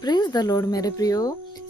Praise the Lord मेरे प्रियो,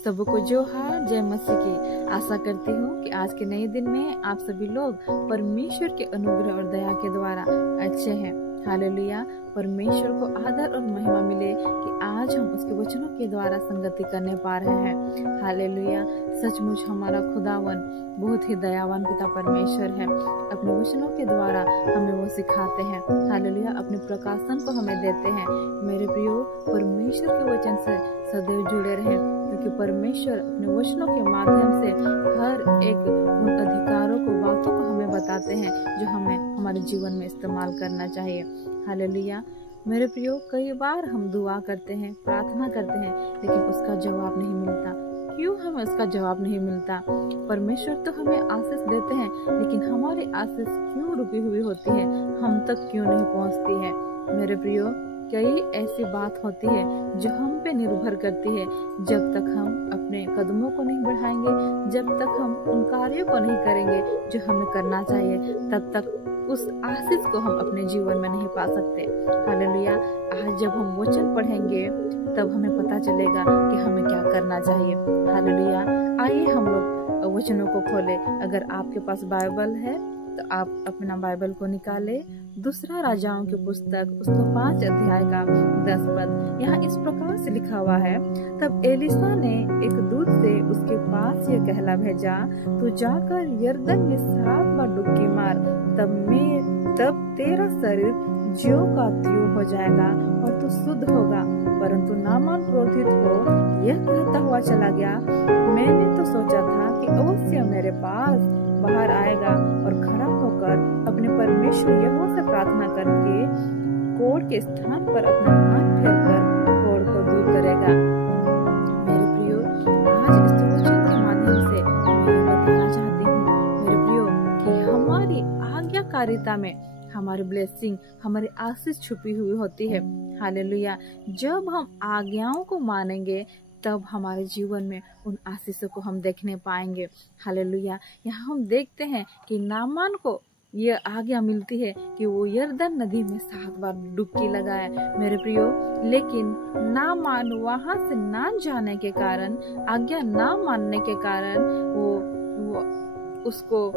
सबको जोहार। जय मसीह की। आशा करती हूँ कि आज के नए दिन में आप सभी लोग परमेश्वर के अनुग्रह और दया के द्वारा अच्छे हैं। हालेलुया। परमेश्वर को आदर और महिमा मिले कि आज हम उसके वचनों के द्वारा संगति करने पा रहे हैं। हालेलुया। सचमुच हमारा खुदावन बहुत ही दयावान पिता परमेश्वर है। अपने वचनों के द्वारा हमें वो सिखाते हैं। हालेलुया। अपने प्रकाशन को हमें देते हैं। मेरे प्रियो, परमेश्वर के वचन से सदैव जुड़े रहें, क्योंकि परमेश्वर अपने वचनों के माध्यम से हर एक उन अधिकारों को, बातों को हमें बताते हैं जो हमें हमारे जीवन में इस्तेमाल करना चाहिए। हालेलुया। मेरे प्रियो, कई बार हम दुआ करते हैं, प्रार्थना करते हैं, लेकिन उसका जवाब नहीं मिलता। क्यों हमें उसका जवाब नहीं मिलता? परमेश्वर तो हमें आशीष देते हैं, लेकिन हमारी आशीष क्यों रुकी हुई होती है, हम तक क्यों नहीं पहुंचती है? मेरे प्रियो, कई ऐसी बात होती है जो हम पे निर्भर करती है। जब तक हम अपने कदमों को नहीं बढ़ाएंगे, जब तक हम उन कार्यों को नहीं करेंगे जो हमें करना चाहिए, तब तक उस आशीष को हम अपने जीवन में नहीं पा सकते। हालेलुया। आज जब हम वचन पढ़ेंगे तब हमें पता चलेगा कि हमें क्या करना चाहिए। हालेलुया। आइए हम लोग वचनों को खोले। अगर आपके पास बाइबल है तो आप अपना बाइबल को निकाले। दूसरा राजाओं की पुस्तक उसका 5 अध्याय का 10 पद। यहाँ इस प्रकार से लिखा हुआ है, तब एलिशा ने एक दूत से उसके पास यह कहला भेजा, तू जाकर यरदन में 7 बार डुबकी मार, तब तेरा शरीर ज्यों का त्यों हो जाएगा और तू शुद्ध होगा। परंतु नामान क्रोधित हो यह कहता हुआ चला गया, मैंने तो सोचा था कि अवश्य मेरे पास बाहर आएगा और खड़ा होकर अपने परमेश्वर यहोवा से प्रार्थना करके कोढ़ के स्थान पर अपना हाथ फेरकर कोढ़ को दूर करेगा। मेरे प्रियो, आज इस वचन के माध्यम से मैं बताना चाहती हूँ मेरे प्रियो कि हमारी आज्ञाकारिता में हमारी ब्लेसिंग, हमारी आशीष छुपी हुई होती है। हालेलुया। जब हम आज्ञाओं को मानेंगे तब हमारे जीवन में उन आशीषों को हम देखने पाएंगे। हालेलुया। यहाँ हम देखते हैं कि नामान को यह आज्ञा मिलती है कि वो यरदन नदी में 7 बार डुबकी लगाए। मेरे प्रियो, लेकिन नामान वहां से ना जाने के कारण, आज्ञा ना मानने के कारण वो उसको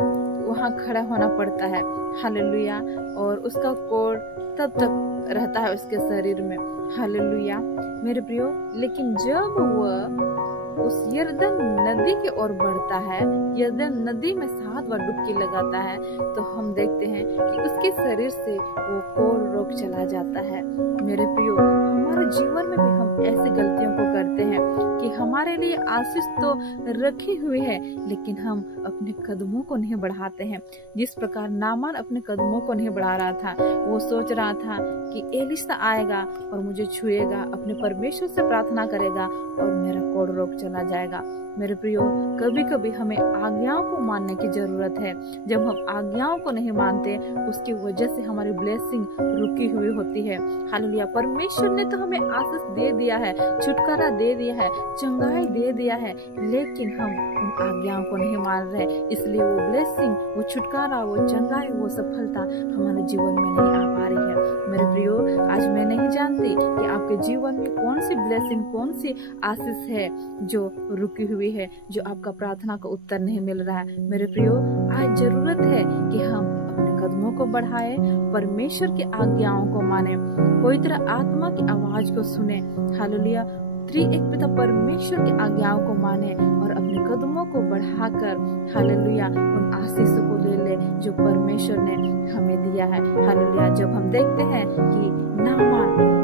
वहां खड़ा होना पड़ता है। हालेलुया। और उसका कोढ़ तब तक रहता है उसके शरीर में। हालेलुया। मेरे प्रियो, लेकिन जब वह उस यरदन नदी की ओर बढ़ता है, यरदन नदी में 7 बार डुबकी लगाता है, तो हम देखते हैं कि उसके शरीर से वो कोढ़ रोग चला जाता है। मेरे प्रियो, हमारे जीवन में भी हम ऐसी गलतियों को करते हैं कि हमारे लिए आशीष तो रखी हुई है, लेकिन हम अपने कदमों को नहीं बढ़ाते हैं। जिस प्रकार नामान अपने कदमों को नहीं बढ़ा रहा था, वो सोच रहा था कि एलिशा आएगा और मुझे छुएगा, अपने परमेश्वर से प्रार्थना करेगा और मेरा कोढ़ रोग चला जाएगा। मेरे प्रियो, कभी कभी हमें आज्ञाओं को मानने की जरूरत है। जब हम आज्ञाओं को नहीं मानते, उसकी वजह से हमारी ब्लेसिंग रुकी हुई होती है। हालेलुया। परमेश्वर ने तो हमें आशीष दे दिया है, छुटकारा दे दिया है, चंगाई दे दिया है, लेकिन हम उन आज्ञाओं को नहीं मान रहे। इसलिए वो ब्लेसिंग, वो छुटकारा, वो चंगाई, वो सफलता हमारे जीवन में नहीं आ पा रही है। मेरे प्रियो, आज मैं नहीं जानती कि आपके जीवन में कौन सी ब्लेसिंग, कौन सी आशीष है जो रुकी हुई है, जो आपका प्रार्थना का उत्तर नहीं मिल रहा है। मेरे प्रियो, आज जरूरत है कि हम अपने कदमों को बढ़ाएं, परमेश्वर की आज्ञाओं को माने, पवित्र आत्मा की आवाज को सुने। हालेलुया। त्रिएक पिता परमेश्वर की आज्ञाओं को माने और अपने कदमों को बढ़ाकर, हालेलुया, उन आशीषों को ले जो परमेश्वर ने हमें दिया है। हालेलुया। जब हम देखते हैं कि नामान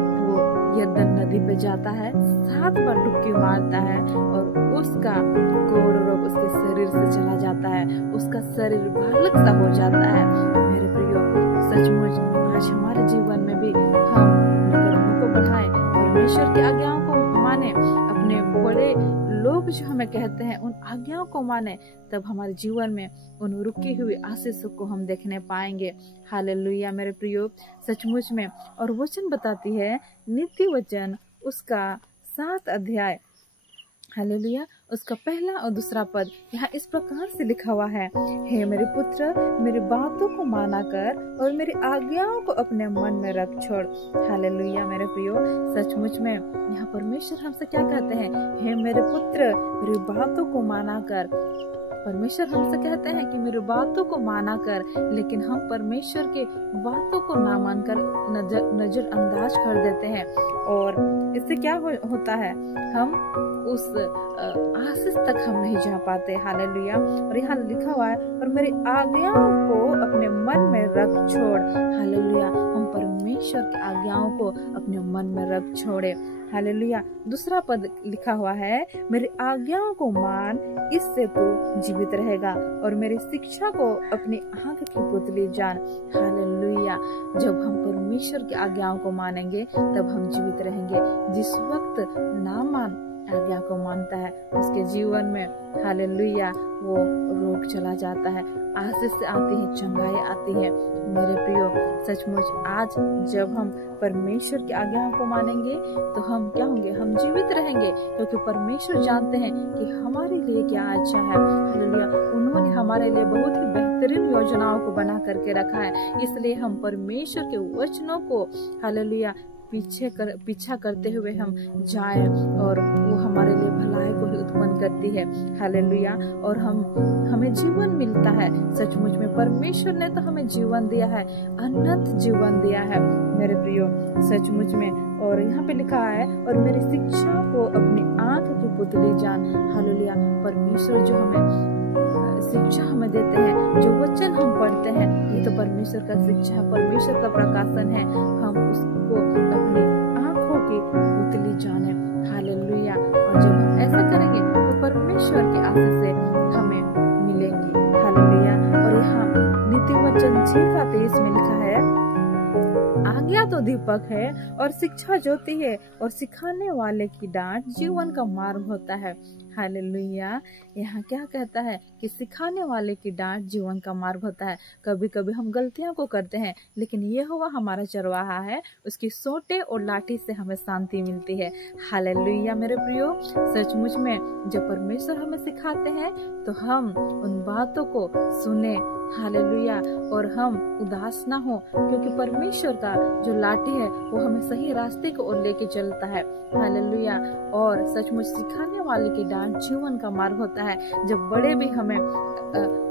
यरदन नदी पे जाता है, 7 बार डुबकी मारता है और उसका कोढ़ रोग उसके शरीर से चला जाता है, उसका शरीर बालक सा हो जाता है। मेरे प्रियो, सचमुच आज हमारे जीवन में भी हम अपने कदमों को बढ़ाएं, परमेश्वर की आज्ञाओं को माने, अपने बड़े लोग जो हमें कहते हैं उन आज्ञाओं को माने, तब हमारे जीवन में उन रुकी हुई आशीषों को हम देखने पाएंगे। हालेलुया। मेरे प्रियो, सचमुच में और वचन बताती है, नीति वचन उसका 7 अध्याय, हालेलुया, उसका पहला और दूसरा पद यहाँ इस प्रकार से लिखा हुआ है, हे मेरे पुत्र, मेरी बातों को माना कर और मेरी आज्ञाओं को अपने मन में रख छोड़। हालेलुया मेरे प्रियो, सचमुच में यहाँ परमेश्वर हमसे क्या कहते हैं, हे मेरे पुत्र, मेरी बातों को माना कर। परमेश्वर हमसे कहते हैं कि मेरी बातों को माना कर, लेकिन हम परमेश्वर के बातों को ना मानकर नजरअंदाज कर देते हैं, और इससे क्या होता है, हम उस आशीष तक हम नहीं जा पाते। हालेलुया। और यहाँ लिखा हुआ है, और मेरी आज्ञाओं को अपने मन में रख छोड़। हालेलुया, हम परमेश्वर की आज्ञाओं को अपने मन में रख छोड़े। हालेलुया। दूसरा पद लिखा हुआ है, मेरी आज्ञाओं को मान, इससे तू जीवित रहेगा, और मेरी शिक्षा को अपनी आंख की पुतली जान। हालेलुया। जब हम परमेश्वर की आज्ञाओं को मानेंगे तब हम जीवित रहेंगे। जिस वक्त नामान आज्ञा को मानता है उसके जीवन में, हालेलुया, वो रोग चला जाता है, आशीष से आती है, चंगाई आती है। मेरे प्रियो, सचमुच आज जब हम परमेश्वर की आज्ञाओं को मानेंगे तो हम क्या होंगे, हम जीवित रहेंगे, क्योंकि परमेश्वर जानते हैं कि हमारे लिए क्या अच्छा है। हालेलुया। उन्होंने हमारे लिए बहुत ही बेहतरीन योजनाओं को बना करके रखा है, इसलिए हम परमेश्वर के वचनों को, हालेलुया, पीछा करते हुए हम जाएं, और वो हमारे लिए भलाई को ही उत्पन्न करती है। हालेलुया। और हमें जीवन मिलता है। सचमुच में परमेश्वर ने तो हमें जीवन दिया है, अनंत जीवन दिया है मेरे प्रियो, सचमुच में। और यहाँ पे लिखा है, और मेरी शिक्षा को अपनी आंख की पुतली जान। हालेलुया। परमेश्वर जो हमें शिक्षा हमें देते हैं, जो वचन हम पढ़ते हैं, ये तो परमेश्वर का शिक्षा, परमेश्वर का प्रकाशन है। हम उसको अपनी आंखों की पुतली जाने। हालेलुया। और जब हम ऐसा करेंगे तो परमेश्वर के आशीष से हमें मिलेंगी। हालेलुया। और यहाँ नीति वचन 6:23 में लिखा है, आज्ञा तो दीपक है और शिक्षा ज्योति है, और सिखाने वाले की डांट जीवन का मार्ग होता है। हालेलुया। यहाँ क्या कहता है कि सिखाने वाले की डांट जीवन का मार्ग होता है। कभी कभी हम गलतियों को करते हैं, लेकिन यहोवा हमारा चरवाहा है, उसकी सोटे और लाठी से हमें शांति मिलती है। हालेलुया मेरे प्रियो, सचमुच में जब परमेश्वर हमें सिखाते हैं तो हम उन बातों को सुने। हालेलुया। और हम उदास ना हो, क्योंकि परमेश्वर का जो लाठी है वो हमें सही रास्ते को ओर लेके चलता है। हालेलुया। और सचमुच सिखाने वाले की डांट जीवन का मार्ग होता है। जब बड़े भी हमें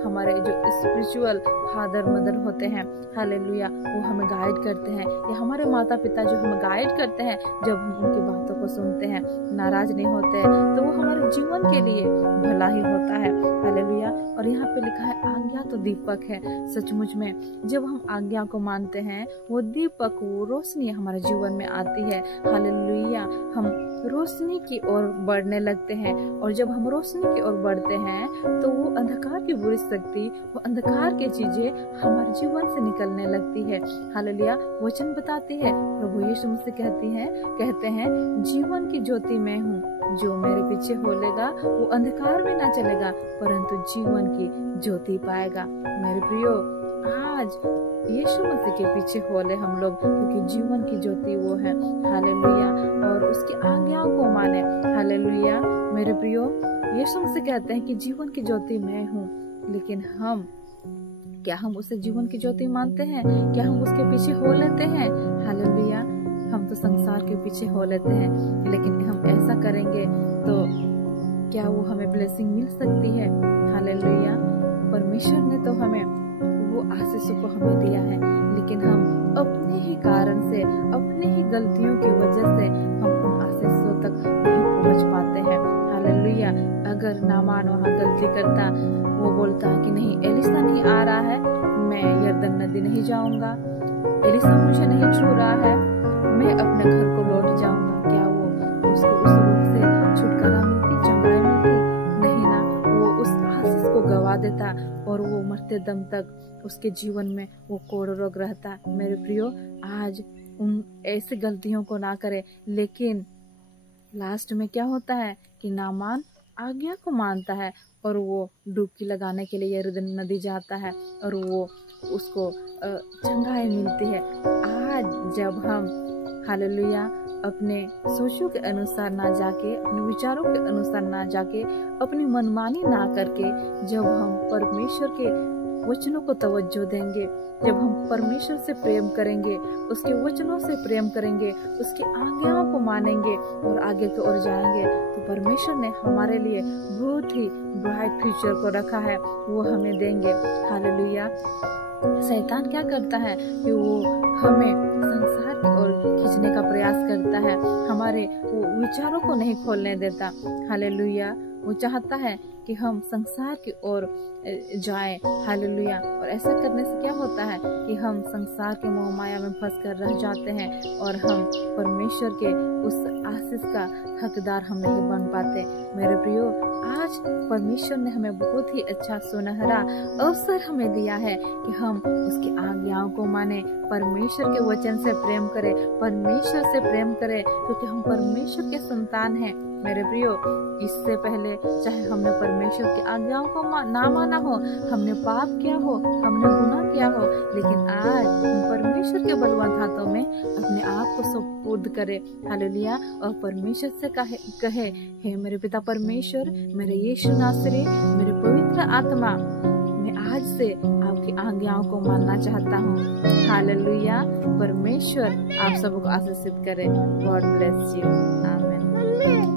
हमारे जो स्पिरिचुअल फादर मदर होते हैं, हालेलुया, वो हमें गाइड करते हैं, या हमारे माता पिता जो हमें गाइड करते हैं, जब हम उनकी बातों को सुनते हैं, नाराज नहीं होते हैं, तो वो हमारे जीवन के लिए भला ही होता है। हालेलुया। और यहाँ पे लिखा है, आज्ञा तो दीपक है। सचमुच में जब हम आज्ञा को मानते हैं, वो दीपक, वो रोशनी हमारे जीवन में आती है। हालेलुया। हम रोशनी की ओर बढ़ने लगते हैं, और जब हम रोशनी की ओर बढ़ते हैं तो वो अंधकार की बुरी शक्ति, वो अंधकार की चीजें हमारे जीवन से निकलने लगती है। हालेलुया। वचन बताती है, प्रभु यीशु मुझसे कहते हैं, जीवन की ज्योति मैं हूँ, जो मेरे पीछे होलेगा वो अंधकार में ना चलेगा, परंतु जीवन की ज्योति पाएगा। मेरे प्रियो, आज यीशु मसीह के पीछे होले हम लोग, क्योंकि जीवन की ज्योति वो है। हालेलुया। और उसकी आज्ञाओं को माने। हालेलुया। मेरे प्रियो, यीशु मसीह कहते हैं कि जीवन की ज्योति मैं हूँ, लेकिन क्या हम उसे जीवन की ज्योति मानते हैं? क्या हम उसके पीछे हो लेते हैं? हालेलुया। हम तो संसार के पीछे हो लेते हैं, लेकिन हम ऐसा करेंगे तो क्या वो हमें ब्लेसिंग मिल सकती है? हालेलुया। परमेश्वर ने तो हमें वो आशीषों को हमें दिया है, लेकिन हम अपने ही कारण से, अपने ही गलतियों की वजह से हम उन आशीषों तक नहीं पहुंच पाते हैं। हालेलुया। अगर नामान वहाँ गलती करता, वो बोलता कि नहीं, एलिसा नहीं आ रहा है, मैं यरदन नदी नहीं जाऊंगा, एलिसा मुझे नहीं छू रहा है, मैं अपने घर को लौट जाऊंगा, क्या वो उसको उस रोग से छुटकारा मिलती, चंगाई मिलती? नहीं ना, वो उस आशीष को गवा देता, और वो मरते दम तक उसके जीवन में वो कोढ़ रोग रहता। मेरे प्रियो, आज उन ऐसी गलतियों को ना करे, लेकिन लास्ट में क्या होता है कि नामान आज्ञा को मानता है, और वो डुबकी लगाने के लिए यरदन नदी जाता है, और वो उसको चंगाई मिलती है। आज जब हम, हालेलुया, अपने सोचों के अनुसार ना जाके, अपने विचारों के अनुसार ना जाके, अपनी मनमानी ना करके, जब हम परमेश्वर के वचनों को तवज्जो देंगे, जब हम परमेश्वर से प्रेम करेंगे, उसके वचनों से प्रेम करेंगे, उसकी आज्ञाओं को मानेंगे और आगे की ओर जाएंगे, तो परमेश्वर ने हमारे लिए बहुत ही ब्राइट फ्यूचर को रखा है, वो हमें देंगे। हालेलुया। शैतान क्या करता है कि वो हमें संसार की ओर खींचने का प्रयास करता है, हमारे वो विचारों को नहीं खोलने देता। हालेलुया। वो चाहता है कि हम संसार की ओर जाएं। हालेलुया। और ऐसा करने से क्या होता है कि हम संसार के मोह माया में फंस कर रह जाते हैं और हम परमेश्वर के उस आशीष का हकदार हम नहीं बन पाते। मेरे प्रियो, आज परमेश्वर ने हमें बहुत ही अच्छा सुनहरा अवसर हमें दिया है कि हम उसकी आज्ञाओं को माने, परमेश्वर के वचन से प्रेम करें, परमेश्वर से प्रेम करें, क्योंकि हम परमेश्वर के संतान हैं। मेरे प्रियो, इससे पहले चाहे हमने परमेश्वर की आज्ञाओं को ना माना हो, हमने पाप किया हो, हमने गुनाह किया हो, लेकिन आज हम परमेश्वर के बलवंत हाथों में अपने आप को सुपुर्द करें। हालेलुया। और परमेश्वर से कहे, हे मेरे पिता परमेश्वर, मेरे यीशु नासरी, मेरे पवित्र आत्मा, मैं आज से आपकी आज्ञाओं को मानना चाहता हूँ। हालेलुया। परमेश्वर आप सबको आशीषित करे। God bless you. आमीन।